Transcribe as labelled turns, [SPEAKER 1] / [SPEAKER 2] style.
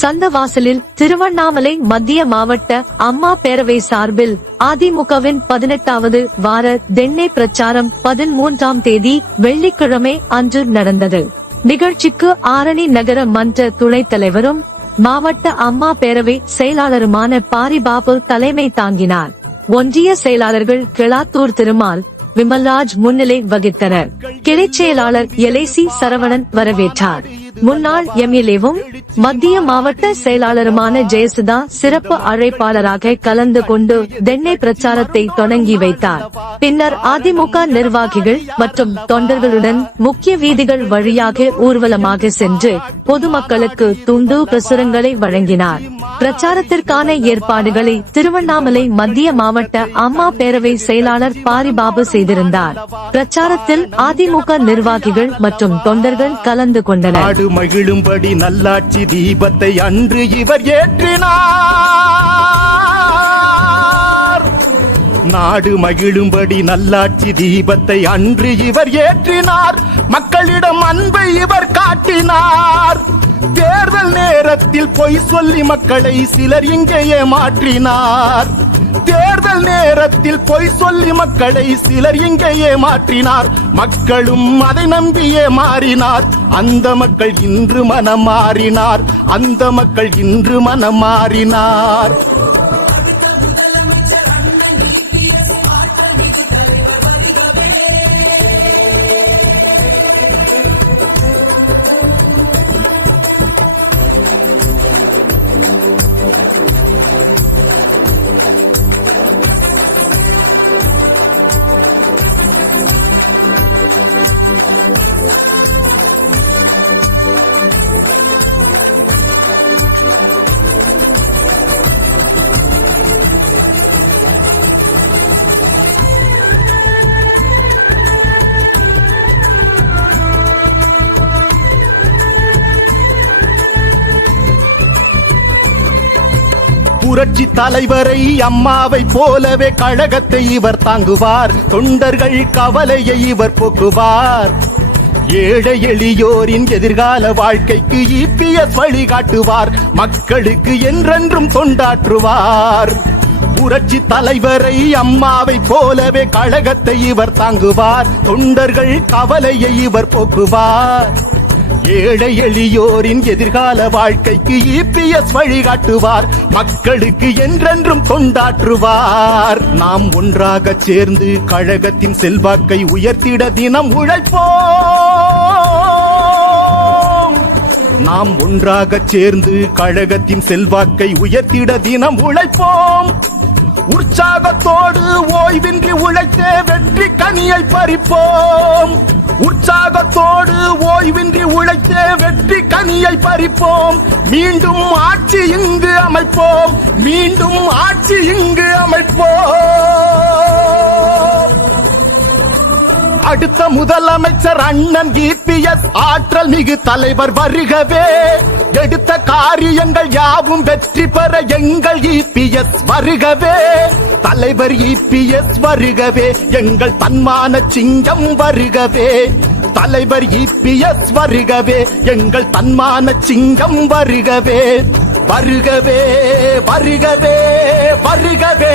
[SPEAKER 1] சந்தவாசலில் திருவண்ணாமலை மத்திய மாவட்ட அம்மா பேரவை சார்பில் அதிமுகவின் பதினெட்டாவது வார தென்னை பிரச்சாரம் பதிமூன்றாம் தேதி வெள்ளிக்கிழமை அன்று நடந்தது. நிகழ்ச்சிக்கு ஆரணி நகர மன்ற துணைத் தலைவரும் மாவட்ட அம்மா பேரவை செயலாளருமான பாரிபாபு தலைமை தாங்கினார். ஒன்றிய செயலாளர்கள் கிளாத்தூர் திருமால் விமல்ராஜ் முன்னிலை வகித்தனர். கிளை செயலாளர் எலைசி சரவணன் வரவேற்றார். முன்னாள் எம்எல்ஏவும் மத்திய மாவட்ட செயலாளருமான ஜெயசுதா சிறப்பு அழைப்பாளராக கலந்து கொண்டு தென்னை பிரச்சாரத்தை தொடங்கி வைத்தார். பின்னர் அதிமுக நிர்வாகிகள் மற்றும் தொண்டர்களுடன் முக்கிய வீதிகள் வழியாக ஊர்வலமாக சென்று பொதுமக்களுக்கு துண்டு பிரசுரங்களை வழங்கினார். பிரச்சாரத்திற்கான ஏற்பாடுகளை திருவண்ணாமலை மத்திய மாவட்ட அம்மா பேரவை செயலாளர் பாரிபாபு செய்திருந்தார். பிரச்சாரத்தில் அதிமுக நிர்வாகிகள் மற்றும் தொண்டர்கள் கலந்து கொண்டனர்.
[SPEAKER 2] மகிழும்படி நல்லாட்சி தீபத்தை அன்று இவர் ஏற்றினார். நாடு மகிழும்படி நல்லாட்சி தீபத்தை அன்று இவர் ஏற்றினார். மக்களிடம் அன்பை இவர் காட்டினார். தேர்தல் நேரத்தில் பொய் சொல்லி மக்களை சிலர் இங்கேயே மாற்றினார். தேர்தல் நேரத்தில் பொய் சொல்லி மக்களை சிலர் இங்கேயே மாற்றினார். மக்களும் அதை நம்பியே மாறினார். அந்த மக்கள் இன்று மனம் மாறினார் அந்த மக்கள் இன்று மனம் மாறினார் புரட்சி தலைவரை அம்மாவை போலவே கழகத்தை இவர் தாங்குவார். தொண்டர்கள் கவலையை இவர் போக்குவார். ஏழை எளியோரின் எதிர்கால வாழ்க்கைக்கு இபிஎஸ் வழிகாட்டுவார். மக்களுக்கு என்றென்றும் தொண்டாற்றுவார். புரட்சி தலைவரை அம்மாவை போலவே கழகத்தை இவர் தாங்குவார். தொண்டர்கள் கவலையை இவர் போக்குவார். ஏழை எளியோரின் எதிர்கால வாழ்க்கைக்கு இபிஎஸ் வழிகாட்டுவார். மக்களுக்கு என்றென்றும் தொண்டாற்றுவார். நாம் ஒன்றாக சேர்ந்து கழகத்தின் செல்வாக்கை உயர்த்திட தினம் உழைப்போம். நாம் ஒன்றாக சேர்ந்து கழகத்தின் செல்வாக்கை உயர்த்திட தினம் உழைப்போம். உற்சாகத்தோடு ஓய்வின்றி உழைத்தே வெற்றி கனியை பறிப்போம். உற்சாகத்தோடு வெற்றி கனியை பறிப்போம். மீண்டும் ஆட்சி இங்கு அமைப்போம். மீண்டும் ஆட்சி இங்கு அமைப்போம். அடுத்த முதலமைச்சர் அண்ணன் இபிஎஸ் ஆற்றல் மிகு தலைவர் வருகவே. எடுத்த காரியங்கள் யாவும் வெற்றி பெற எங்கள் இபிஎஸ் வருகவே. தலைவர் இபிஎஸ் வருகவே. எங்கள் தன்மான சிங்கம் வருகவே. தலைவர் இபிஎஸ் வருகவே எங்கள் தன்மான சிங்கம் வருகவே வருகவே வருகவே வருகவே.